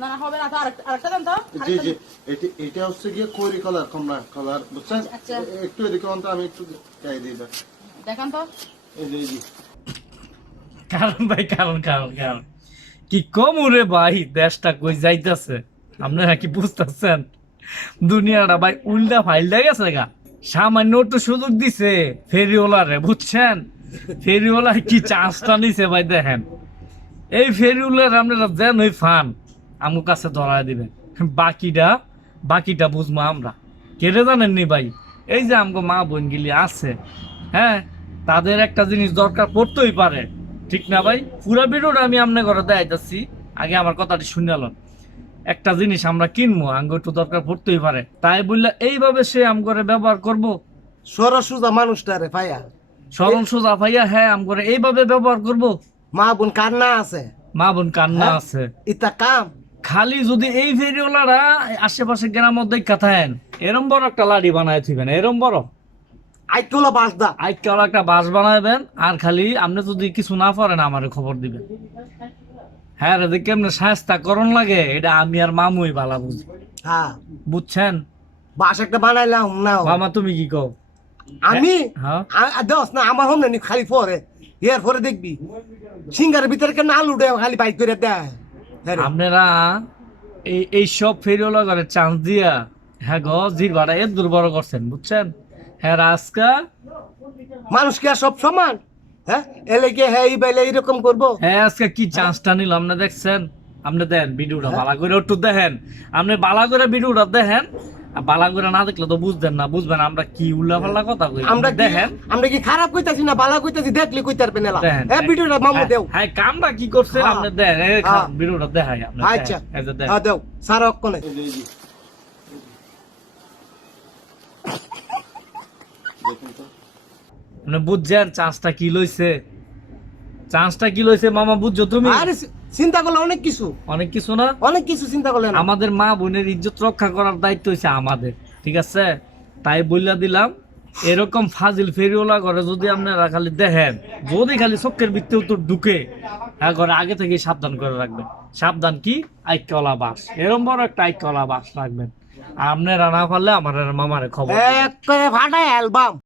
না না হবে না, তো আরেকটা দেন তো। জি জি, এটা হচ্ছে গিয়ে খয়রি কালার, কমলা কালার, বুঝছেন? আচ্ছা। একটু এদিকে অন্ত আমি একটু চাই দিই দেখ। দেখান তো। এই যে এই যে কারণ ভাই কারণ কারণ কারণ কি কম রে ভাই, দেশটা কই যাইতেছে আপনারা কি বুঝতেছেন? দুনিয়াটা ভাই উল্টা ফাইল্টা গেছে গা। সামান্য একটু সুযোগ দিছে ফেরিওয়ালারে, বুঝছেন? ফেরিওয়ালা কি চান্সটা নিছে ভাই দেখেন। এই ফেরিওয়ালার আপনারা যেন ওই ফান আমার কাছে ধরায় দিবেন, বাকিটা বুঝবো আমরা। কেটে জানেননি ভাই, এই যে আমগো মা বোন গিলি আছে, হ্যাঁ, তাদের একটা জিনিস দরকার পড়তেই পারে, ঠিক না ভাই? পুরা ভিডিওটা আমি আপনার ঘরে দেখাইতেছি, আগে আমার কথাটি শুনলেন। একটা জিনিস আমরা কিনবো, আঙ্গ একটু দরকার পড়তেই পারে, তাই বললে এইভাবে সে আমগরে ব্যবহার করব? সরসুজা মানুষটা রে ভাইয়া, সরল সোজা ভাইয়া, হ্যাঁ আমগরে এইভাবে ব্যবহার করব? মা বোন কান্না আছে, মা বোন কান্না হ্যাঁ? আছে। ইতা কাম খালি যদি এই ফেরিওয়ালারা আশেপাশে গ্রাম মধ্যে কাথায়েন, এরম বড় একটা লাড়ি বানায় থিবেন, এরম বড় আইকুলা বাসদা আজকাল একটা বাস বানাবেন, আর খালি আপনি যদি কিছু না পারেন আমারে খবর দিবেন। হ্যাঁ রে, কেমনে সাহস্তা করণ লাগে এটা আমি আর মামুই ভালো বুঝি, হ্যাঁ বুঝছেন? বাস একটা বানাইলাম না মামা তুমি কি কও? আমি হ্যাঁ দোস না আমার হম না খালি পরে এর পরে দেখবি সিঙ্গারের ভিতরে কেন আলু দেয় খালি বাইক করে দেয়। হ্যাঁ রে। আপনারা এই সব ফেরিওয়ালা করে চান্স দিয়া, হ্যাঁ গো জির ভাড়া এর দুর্বল করছেন, বুঝছেন? হ্যাঁ আজকা মানুষ কি আর সব সমান? হ্যাঁ এলে কি হ্যাঁ এই বাইলে এরকম করবো? হ্যাঁ আজকে কি চান্সটা নিল আপনি দেখছেন? আপনি দেন ভিডিওটা বালা করে একটু দেখেন, আপনি বালা করে ভিডিওটা দেখেন। আর বালা করে না দেখলে তো বুঝবেন আমরা কি উল্লাপাল্লা কথা কই। আমরা কি খারাপ কইতাছি না বালা কইতাছি, দেখলে কইতে পারবেন না। দেখেন, হ্যাঁ ভিডিওটা মামু দেও। হ্যাঁ কামটা কি করছে হ্যাঁ। আপনি দেন, হ্যাঁ। ভিডিওটা দেখাই আপনি। আচ্ছা এই যে দেন। হ্যাঁ দেও সারা অক্ষণে এই যে দেখুন তো। আপনি বুঝছেন চান্সটা কি লইছে মামা, বুঝছো তুমি? আরে চিন্তা করলে অনেক কিছু অনেক কিছু না, চিন্তা করলে না। আমাদের মা বোনের ইজ্জত রক্ষা করার দায়িত্ব হচ্ছে আমাদের, ঠিক আছে? তাই বইলা দিলাম, এরকম ফাজিল ফেরিওয়ালা করে যদি আপনারা খালি দেখেন, যদি খালি চোখের ভিতরে তো ঢুকে, হ্যাঁ ঘরে আগে থেকে সাবধান করে রাখবেন। সাবধান কি? আইকলা বাস, এরকম বড় একটা আইকলা বাস রাখবেন। আপনারা না পারলে আমার মামারে খবর দিবেন। এক করে ফাটায় অ্যালবাম